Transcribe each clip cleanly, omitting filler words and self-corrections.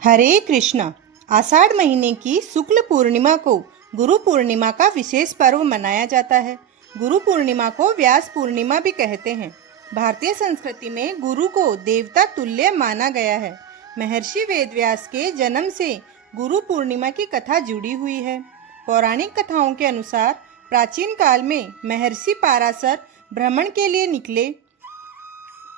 हरे कृष्णा। आषाढ़ महीने की शुक्ल पूर्णिमा को गुरु पूर्णिमा का विशेष पर्व मनाया जाता है। गुरु पूर्णिमा को व्यास पूर्णिमा भी कहते हैं। भारतीय संस्कृति में गुरु को देवता तुल्य माना गया है। महर्षि वेदव्यास के जन्म से गुरु पूर्णिमा की कथा जुड़ी हुई है। पौराणिक कथाओं के अनुसार प्राचीन काल में महर्षि पाराशर भ्रमण के लिए निकले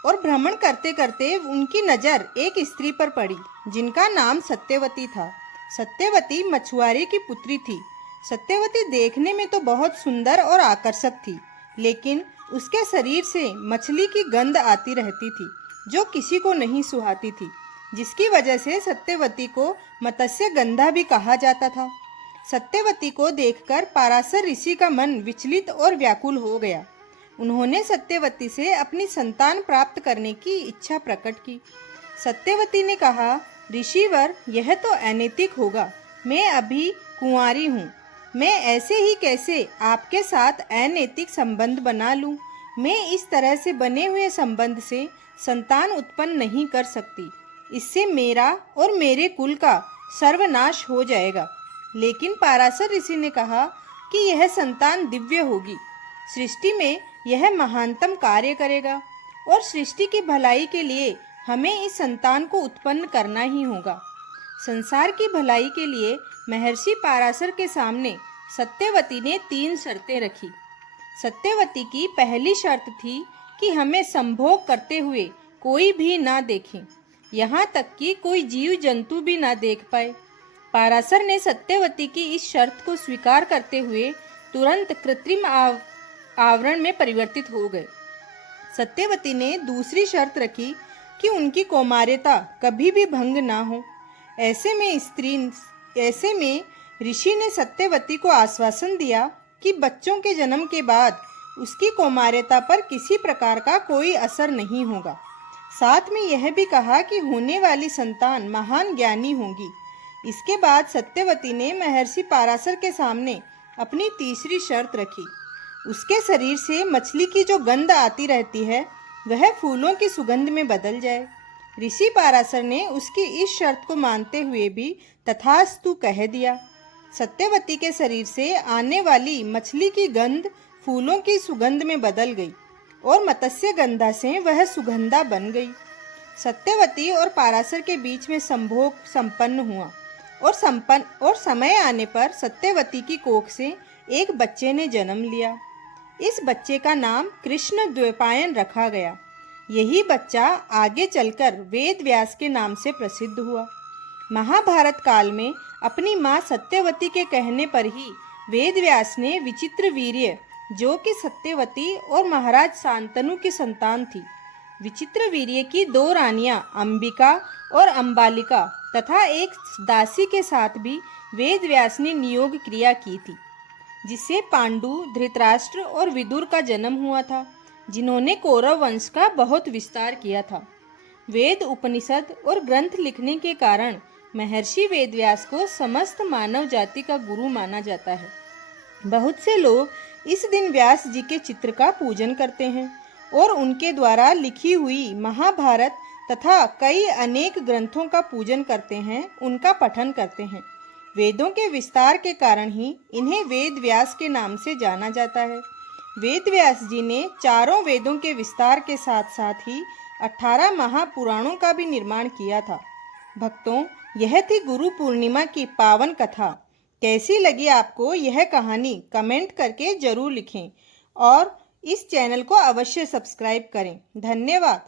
और भ्रमण करते करते उनकी नज़र एक स्त्री पर पड़ी जिनका नाम सत्यवती था। सत्यवती मछुआरे की पुत्री थी। सत्यवती देखने में तो बहुत सुंदर और आकर्षक थी, लेकिन उसके शरीर से मछली की गंध आती रहती थी जो किसी को नहीं सुहाती थी, जिसकी वजह से सत्यवती को मत्स्य गंधा भी कहा जाता था। सत्यवती को देखकर पाराशर ऋषि का मन विचलित और व्याकुल हो गया। उन्होंने सत्यवती से अपनी संतान प्राप्त करने की इच्छा प्रकट की। सत्यवती ने कहा, ऋषिवर, यह तो अनैतिक होगा। मैं अभी कुंवारी हूँ। मैं ऐसे ही कैसे आपके साथ अनैतिक संबंध बना लूँ? मैं इस तरह से बने हुए संबंध से संतान उत्पन्न नहीं कर सकती। इससे मेरा और मेरे कुल का सर्वनाश हो जाएगा। लेकिन पाराशर ऋषि ने कहा कि यह संतान दिव्य होगी। सृष्टि में यह महानतम कार्य करेगा और सृष्टि की भलाई के लिए हमें इस संतान को उत्पन्न करना ही होगा। संसार की भलाई के लिए महर्षि पाराशर के सामने सत्यवती ने 3 शर्तें रखी। सत्यवती की पहली शर्त थी कि हमें संभोग करते हुए कोई भी ना देखे, यहाँ तक कि कोई जीव जंतु भी ना देख पाए। पाराशर ने सत्यवती की इस शर्त को स्वीकार करते हुए तुरंत कृत्रिम आवरण में परिवर्तित हो गए। सत्यवती ने दूसरी शर्त रखी कि उनकी कौमार्यता कभी भी भंग ना हो। ऐसे में ऋषि ने सत्यवती को आश्वासन दिया कि बच्चों के जन्म के बाद उसकी कौमार्यता पर किसी प्रकार का कोई असर नहीं होगा। साथ में यह भी कहा कि होने वाली संतान महान ज्ञानी होगी। इसके बाद सत्यवती ने महर्षि पाराशर के सामने अपनी तीसरी शर्त रखी। उसके शरीर से मछली की जो गंध आती रहती है वह फूलों की सुगंध में बदल जाए। ऋषि पाराशर ने उसकी इस शर्त को मानते हुए भी तथास्तु कह दिया। सत्यवती के शरीर से आने वाली मछली की गंध फूलों की सुगंध में बदल गई और मत्स्य गंधा से वह सुगंधा बन गई। सत्यवती और पाराशर के बीच में संभोग संपन्न हुआ और समय आने पर सत्यवती की कोख से एक बच्चे ने जन्म लिया। इस बच्चे का नाम कृष्ण द्वैपायन रखा गया। यही बच्चा आगे चलकर वेद व्यास के नाम से प्रसिद्ध हुआ। महाभारत काल में अपनी माँ सत्यवती के कहने पर ही वेद व्यास ने विचित्र वीर्य, जो कि सत्यवती और महाराज शांतनु की संतान थी, विचित्र वीर्य की 2 रानियां अंबिका और अंबालिका तथा एक दासी के साथ भी वेद व्यास ने नियोग क्रिया की थी, जिससे पांडु, धृतराष्ट्र और विदुर का जन्म हुआ था, जिन्होंने कौरव वंश का बहुत विस्तार किया था। वेद, उपनिषद और ग्रंथ लिखने के कारण महर्षि वेदव्यास को समस्त मानव जाति का गुरु माना जाता है। बहुत से लोग इस दिन व्यास जी के चित्र का पूजन करते हैं और उनके द्वारा लिखी हुई महाभारत तथा कई अनेक ग्रंथों का पूजन करते हैं, उनका पठन करते हैं। वेदों के विस्तार के कारण ही इन्हें वेद व्यास के नाम से जाना जाता है। वेद व्यास जी ने 4 वेदों के विस्तार के साथ साथ ही 18 महापुराणों का भी निर्माण किया था। भक्तों, यह थी गुरु पूर्णिमा की पावन कथा। कैसी लगी आपको यह कहानी? कमेंट करके जरूर लिखें और इस चैनल को अवश्य सब्सक्राइब करें। धन्यवाद।